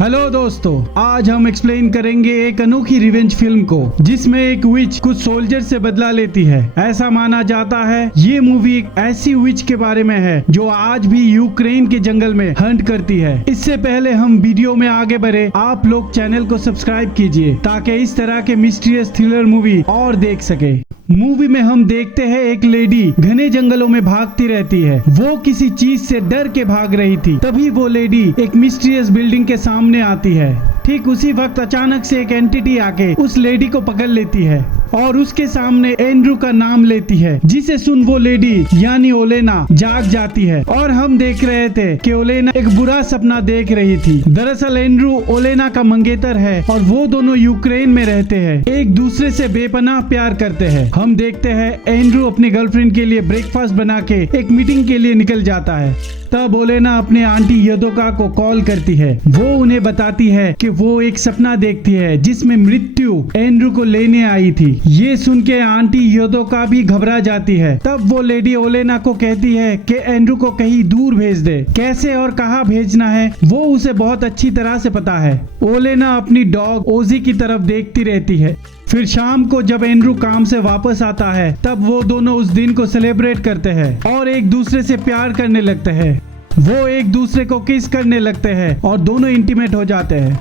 Hello दोस्तों, आज हम एक्सप्लेन करेंगे एक अनोखी रिवेंज फिल्म को जिसमें एक विच कुछ सोल्जर से बदला लेती है। ऐसा माना जाता है ये मूवी एक ऐसी विच के बारे में है जो आज भी यूक्रेन के जंगल में हंट करती है। इससे पहले हम वीडियो में आगे बढ़े, आप लोग चैनल को सब्सक्राइब कीजिए ताकि इस तरह के मिस्टीरियस थ्रिलर मूवी और देख सके। मूवी में हम देखते हैं एक लेडी घने जंगलों में भागती रहती है। वो किसी चीज से डर के भाग रही थी। तभी वो लेडी एक मिस्टीरियस बिल्डिंग के सामने आती है। ठीक उसी वक्त अचानक से एक एंटिटी आके उस लेडी को पकड़ लेती है और उसके सामने एंड्रू का नाम लेती है, जिसे सुन वो लेडी यानी ओलेना जाग जाती है। और हम देख रहे थे कि ओलेना एक बुरा सपना देख रही थी। दरअसल एंड्रू ओलेना का मंगेतर है और वो दोनों यूक्रेन में रहते हैं, एक दूसरे से बेपनाह प्यार करते हैं। हम देखते हैं एंड्रू अपनी गर्लफ्रेंड के लिए ब्रेकफास्ट बना के एक मीटिंग के लिए निकल जाता है। तब ओलेना अपने आंटी यदोका को कॉल करती है। वो उन्हें बताती है कि वो एक सपना देखती है जिसमें मृत्यु एंड्रू को लेने आई थी। ये सुन के आंटी यदोका भी घबरा जाती है। तब वो लेडी ओलेना को कहती है कि एंड्रू को कहीं दूर भेज दे। कैसे और कहाँ भेजना है वो उसे बहुत अच्छी तरह से पता है। ओलेना अपनी डॉग ओजी की तरफ देखती रहती है। फिर शाम को जब एंड्रू काम से वापस आता है तब वो दोनों उस दिन को सेलिब्रेट करते हैं और एक दूसरे से प्यार करने लगते हैं। वो एक दूसरे को किस करने लगते हैं और दोनों इंटीमेट हो जाते हैं।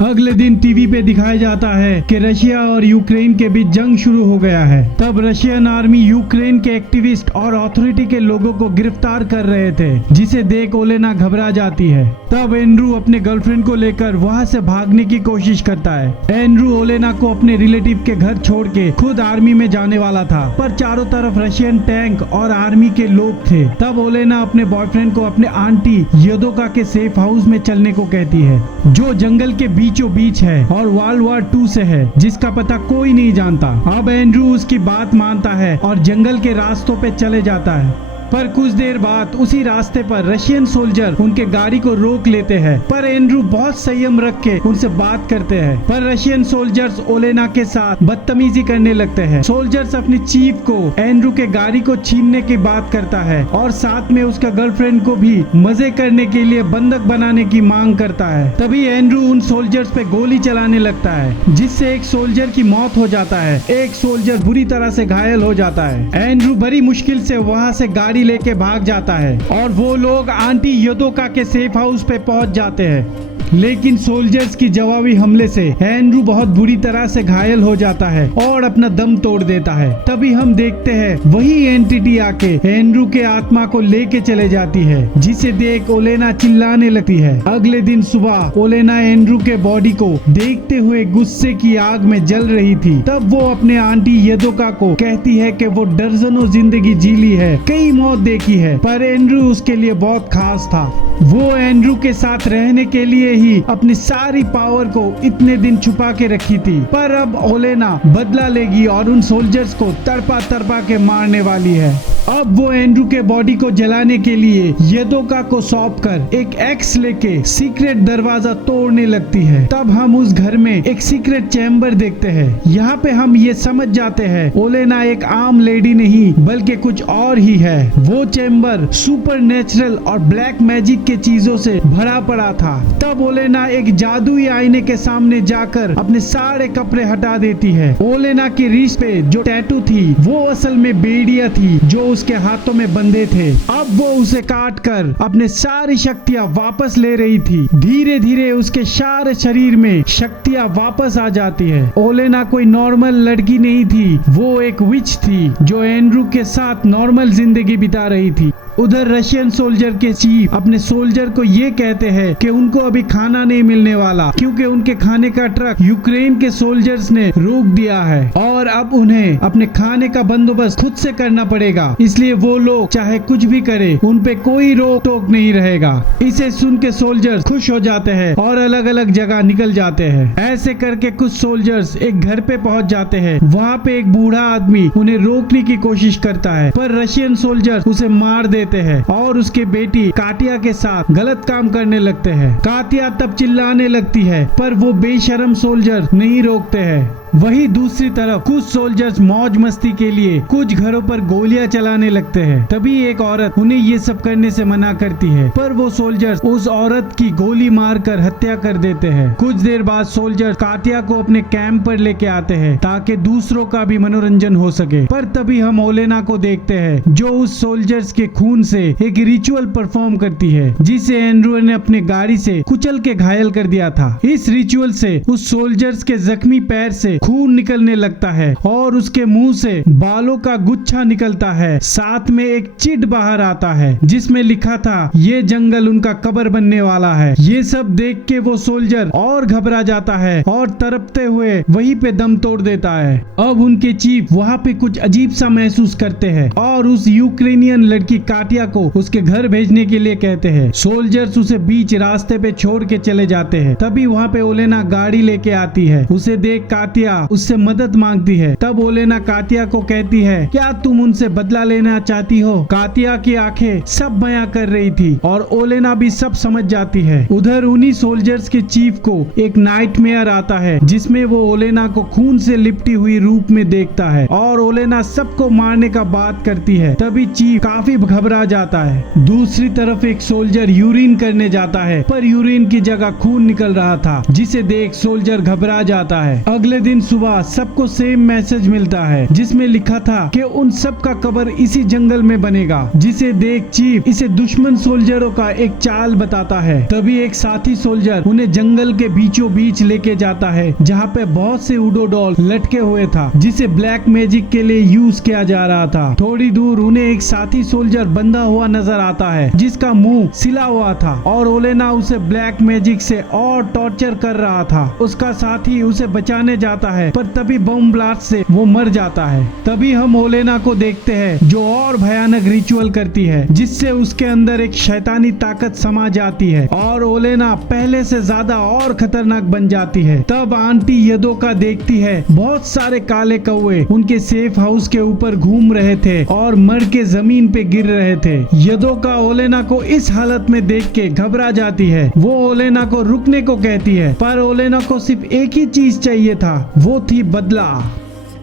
अगले दिन टीवी पे दिखाया जाता है कि रशिया और यूक्रेन के बीच जंग शुरू हो गया है। तब रशियन आर्मी यूक्रेन के एक्टिविस्ट और अथॉरिटी के लोगों को गिरफ्तार कर रहे थे, जिसे देख ओलेना घबरा जाती है। तब एंड्रू अपने गर्लफ्रेंड को लेकर वहां से भागने की कोशिश करता है। एंड्रू ओलेना को अपने रिलेटिव के घर छोड़ के खुद आर्मी में जाने वाला था, पर चारों तरफ रशियन टैंक और आर्मी के लोग थे। तब ओलेना अपने बॉयफ्रेंड को अपने आंटी यदोका के सेफ हाउस में चलने को कहती है, जो जंगल के बीचों बीच है और वर्ल्ड वॉर 2 से है, जिसका पता कोई नहीं जानता। अब एंड्रू उसकी बात मानता है और जंगल के रास्तों पे चले जाता है। पर कुछ देर बाद उसी रास्ते पर रशियन सोल्जर उनके गाड़ी को रोक लेते हैं, पर एंड्रू बहुत संयम रख के उनसे बात करते हैं। पर रशियन सोल्जर्स ओलेना के साथ बदतमीजी करने लगते हैं। सोल्जर्स अपनी चीफ को एंड्रू के गाड़ी को छीनने की बात करता है और साथ में उसका गर्लफ्रेंड को भी मजे करने के लिए बंधक बनाने की मांग करता है। तभी एंड्रू उन सोल्जर्स पे गोली चलाने लगता है, जिससे एक सोल्जर की मौत हो जाता है। एक सोल्जर बुरी तरह से घायल हो जाता है। एंड्रू बड़ी मुश्किल से वहाँ से गाड़ी लेके भाग जाता है और वो लोग आंटी यदोका के सेफ हाउस पे पहुंच जाते हैं। लेकिन सोल्जर्स की जवाबी हमले से एंड्रू बहुत बुरी तरह से घायल हो जाता है और अपना दम तोड़ देता है। तभी हम देखते हैं वही एंटिटी आके एंड्रू के आत्मा को लेके चले जाती है, जिसे देख ओलेना चिल्लाने लगती है। अगले दिन सुबह ओलेना एंड्रू के बॉडी को देखते हुए गुस्से की आग में जल रही थी। तब वो अपने आंटी यदोका को कहती है कि वो दर्जनों जिंदगी जी ली है, कई मौत देखी है, पर एंड्रू उसके लिए बहुत खास था। वो एंड्रू के साथ रहने के लिए ही अपनी सारी पावर को इतने दिन छुपा के रखी थी। पर अब ओलेना बदला लेगी और उन सोल्जर्स को तड़पा तड़पा के मारने वाली है। अब वो एंड्रू के बॉडी को जलाने के लिए यदोका को सौंप कर एक एक्स लेके सीक्रेट दरवाजा तोड़ने लगती है। तब हम उस घर में एक सीक्रेट चैम्बर देखते हैं। यहाँ पे हम ये समझ जाते हैं ओलेना एक आम लेडी नहीं बल्कि कुछ और ही है। वो चैम्बर सुपर नेचुरल और ब्लैक मैजिक के चीजों से भरा पड़ा था। तब ओलेना एक जादुई आईने के सामने जाकर अपने सारे कपड़े हटा देती है। ओलेना की रीछ पे जो टैटू थी वो असल में बेड़िया थी जो उसके हाथों में बंधे थे। अब वो उसे काट कर अपने सारी शक्तियां वापस ले रही थी। धीरे धीरे उसके सारे शरीर में शक्तियां वापस आ जाती है। ओलेना कोई नॉर्मल लड़की नहीं थी, वो एक विच थी जो एंड्रू के साथ नॉर्मल जिंदगी बिता रही थी। उधर रशियन सोल्जर के चीफ अपने सोल्जर को ये कहते हैं कि उनको अभी खाना नहीं मिलने वाला, क्योंकि उनके खाने का ट्रक यूक्रेन के सोल्जर्स ने रोक दिया है और अब उन्हें अपने खाने का बंदोबस्त खुद से करना पड़ेगा। इसलिए वो लोग चाहे कुछ भी करे उन पे कोई रोक टोक नहीं रहेगा। इसे सुन के सोल्जर्स खुश हो जाते हैं और अलग अलग जगह निकल जाते हैं। ऐसे करके कुछ सोल्जर्स एक घर पे पहुंच जाते हैं। वहाँ पे एक बूढ़ा आदमी उन्हें रोकने की कोशिश करता है, पर रशियन सोल्जर्स उसे मार देते हैं और उसके बेटी काटिया के साथ गलत काम करने लगते हैं। कातिया तब चिल्लाने लगती है, पर वो बेशरम सोल्जर नहीं रोकते हैं। वही दूसरी तरफ कुछ सोल्जर्स मौज मस्ती के लिए कुछ घरों पर गोलियां चलाने लगते हैं। तभी एक औरत उन्हें ये सब करने से मना करती है, पर वो सोल्जर्स उस औरत की गोली मारकर हत्या कर देते हैं। कुछ देर बाद सोल्जर्स कातिया को अपने कैंप पर लेके आते हैं ताकि दूसरों का भी मनोरंजन हो सके। पर तभी हम ओलेना को देखते हैं जो उस सोल्जर्स के खून से एक रिचुअल परफॉर्म करती है, जिसे एंड्रू ने अपने गाड़ी से कुचल के घायल कर दिया था। इस रिचुअल से उस सोल्जर्स के जख्मी पैर से खून निकलने लगता है और उसके मुंह से बालों का गुच्छा निकलता है। साथ में एक चिट बाहर आता है जिसमें लिखा था ये जंगल उनका कब्र बनने वाला है। ये सब देख के वो सोल्जर और घबरा जाता है और तड़पते हुए वहीं पे दम तोड़ देता है। अब उनके चीफ वहाँ पे कुछ अजीब सा महसूस करते हैं और उस यूक्रेनियन लड़की काटिया को उसके घर भेजने के लिए कहते हैं। सोल्जर्स उसे बीच रास्ते पे छोड़ के चले जाते हैं। तभी वहाँ पे ओलेना गाड़ी लेके आती है। उसे देख कातिया उससे मदद मांगती है। तब ओलेना कातिया को कहती है क्या तुम उनसे बदला लेना चाहती हो। कातिया की आंखें सब बयां कर रही थी और ओलेना भी सब समझ जाती है। उधर उन्हीं सोल्जर्स के चीफ को एक नाइटमेयर आता है जिसमें वो ओलेना को खून से लिपटी हुई रूप में देखता है और ओलेना सबको मारने का बात करती है। तभी चीफ काफी घबरा जाता है। दूसरी तरफ एक सोल्जर यूरिन करने जाता है, पर यूरिन की जगह खून निकल रहा था, जिसे देख सोल्जर घबरा जाता है। अगले दिन सुबह सबको सेम मैसेज मिलता है जिसमें लिखा था कि उन सब का कब्र इसी जंगल में बनेगा, जिसे देख चीफ इसे दुश्मन सोल्जरों का एक चाल बताता है। तभी एक साथी सोल्जर उन्हें जंगल के बीचों बीच लेके जाता है जहाँ पे बहुत से उडोडॉल लटके हुए था, जिसे ब्लैक मैजिक के लिए यूज किया जा रहा था। थोड़ी दूर उन्हें एक साथी सोल्जर बंधा हुआ नजर आता है जिसका मुंह सिला हुआ था और ओलेना उसे ब्लैक मैजिक से और टॉर्चर कर रहा था। उसका साथी उसे बचाने जाता है, पर तभी बम ब्लास्ट से वो मर जाता है। तभी हम ओलेना को देखते हैं जो और भयानक रिचुअल करती है जिससे उसके अंदर एक शैतानी ताकत समा जाती है और ओलेना पहले से ज्यादा और खतरनाक बन जाती है। तब आंटी यदोका देखती है बहुत सारे काले कौवे उनके सेफ हाउस के ऊपर घूम रहे थे और मर के जमीन पे गिर रहे थे। यदोका ओलेना को इस हालत में देख के घबरा जाती है। वो ओलेना को रुकने को कहती है, पर ओलेना को सिर्फ एक ही चीज चाहिए था, वो थी बदला।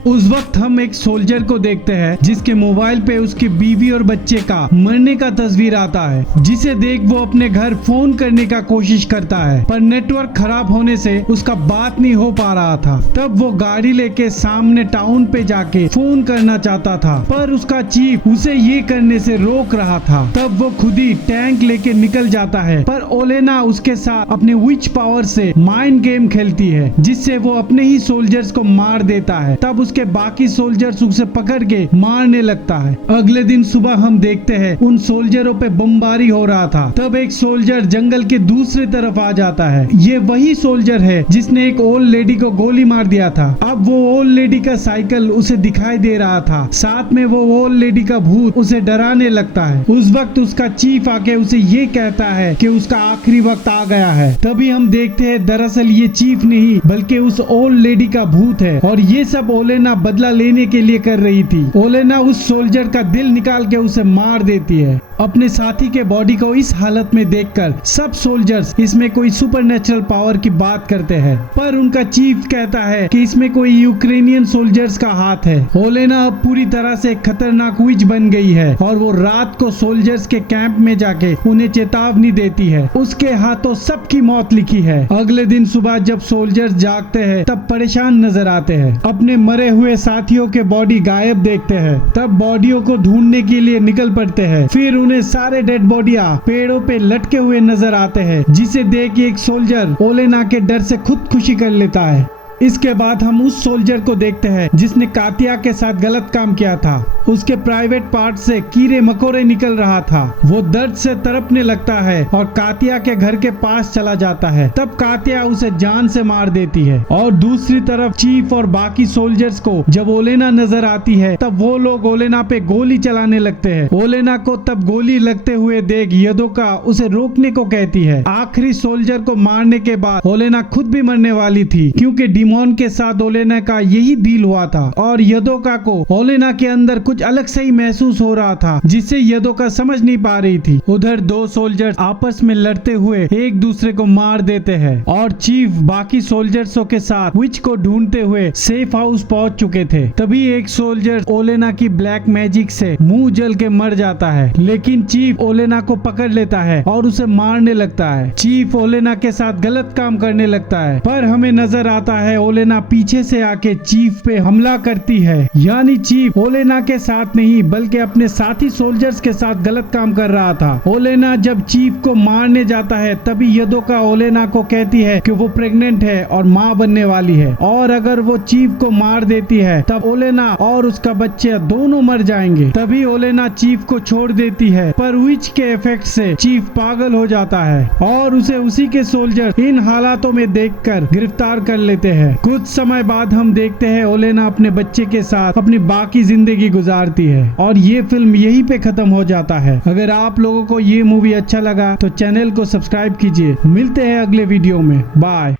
उस वक्त हम एक सोल्जर को देखते हैं जिसके मोबाइल पे उसकी बीवी और बच्चे का मरने का तस्वीर आता है, जिसे देख वो अपने घर फोन करने का कोशिश करता है, पर नेटवर्क खराब होने से उसका बात नहीं हो पा रहा था। तब वो गाड़ी लेके सामने टाउन पे जाके फोन करना चाहता था, पर उसका चीफ उसे ये करने से रोक रहा था। तब वो खुद ही टैंक लेके निकल जाता है, पर ओलेना उसके साथ अपने विच पावर से माइंड गेम खेलती है जिससे वो अपने ही सोल्जर्स को मार देता है। तब उसके बाकी सोल्जर्स उसे पकड़ के मारने लगता है। अगले दिन सुबह हम देखते हैं उन सोल्जरों पे बमबारी हो रहा था। तब एक सोल्जर जंगल के दूसरी तरफ आ जाता है। ये वही सोल्जर है जिसने एक ओल्ड लेडी को गोली मार दिया था। अब वो ओल्ड लेडी का साइकिल उसे दिखाई दे रहा था, साथ में वो ओल्ड लेडी का भूत उसे डराने लगता है। उस वक्त उसका चीफ आके उसे ये कहता है कि उसका आखिरी वक्त आ गया है। तभी हम देखते हैं दरअसल ये चीफ नहीं बल्कि उस ओल्ड लेडी का भूत है और ये सब ओलेना बदला लेने के लिए कर रही थी। ओलेना उस सोल्जर का दिल निकाल के उसे मार देती है। अपने साथी के बॉडी को इस हालत में देखकर सब सोल्जर्स इसमें कोई सुपरनेचुरल पावर की बात करते हैं, पर उनका चीफ कहता है कि इसमें कोई यूक्रेनियन सोल्जर्स का हाथ है। ओलेना अब पूरी तरह से खतरनाक विच बन गई है और वो रात को सोल्जर्स के कैंप में जाके उन्हें चेतावनी देती है। उसके हाथों सबकी मौत लिखी है। अगले दिन सुबह जब सोल्जर्स जागते हैं तब परेशान नजर आते हैं। अपने मरे हुए साथियों के बॉडी गायब देखते हैं। तब बॉडियों को ढूंढने के लिए निकल पड़ते हैं। फिर उन्हें सारे डेड बॉडियां पेड़ों पे लटके हुए नजर आते हैं, जिसे देख एक सोल्जर ओलेना के डर से खुदकुशी कर लेता है। इसके बाद हम उस सोल्जर को देखते हैं जिसने कातिया के साथ गलत काम किया था। उसके प्राइवेट पार्ट से कीड़े मकोड़े निकल रहा था। वो दर्द से तड़पने लगता है और कातिया के घर के पास चला जाता है। तब कातिया उसे जान से मार देती है और दूसरी तरफ चीफ और बाकी सोल्जर्स को जब ओलेना नजर आती है तब वो लोग ओलेना पे गोली चलाने लगते हैं। ओलेना को तब गोली लगते हुए देख यदोका उसे रोकने को कहती है। आखिरी सोल्जर को मारने के बाद ओलेना खुद भी मरने वाली थी क्योंकि टिमोन के साथ ओलेना का यही डील हुआ था और यदोका को ओलेना के अंदर कुछ अलग से ही महसूस हो रहा था जिससे यदोका समझ नहीं पा रही थी। उधर दो सोल्जर्स आपस में लड़ते हुए एक दूसरे को मार देते हैं और चीफ बाकी सोल्जर्सों के साथ विच को ढूंढते हुए सेफ हाउस पहुंच चुके थे। तभी एक सोल्जर ओलेना की ब्लैक मैजिक से मुंह जल के मर जाता है, लेकिन चीफ ओलेना को पकड़ लेता है और उसे मारने लगता है। चीफ ओलेना के साथ गलत काम करने लगता है, पर हमें नजर आता है ओलेना पीछे से आके चीफ पे हमला करती है। यानी चीफ ओलेना के साथ नहीं बल्कि अपने साथी सोल्जर्स के साथ गलत काम कर रहा था। ओलेना जब चीफ को मारने जाता है तभी यदोका ओलेना को कहती है कि वो प्रेग्नेंट है और माँ बनने वाली है और अगर वो चीफ को मार देती है तब ओलेना और उसका बच्चा दोनों मर जाएंगे। तभी ओलेना चीफ को छोड़ देती है, पर विच के इफेक्ट से चीफ पागल हो जाता है और उसे उसी के सोल्जर इन हालातों में देखकर गिरफ्तार कर लेते हैं। कुछ समय बाद हम देखते हैं ओलेना अपने बच्चे के साथ अपनी बाकी जिंदगी गुजारती है और ये फिल्म यहीं पे खत्म हो जाता है। अगर आप लोगों को ये मूवी अच्छा लगा तो चैनल को सब्सक्राइब कीजिए। मिलते हैं अगले वीडियो में। बाय।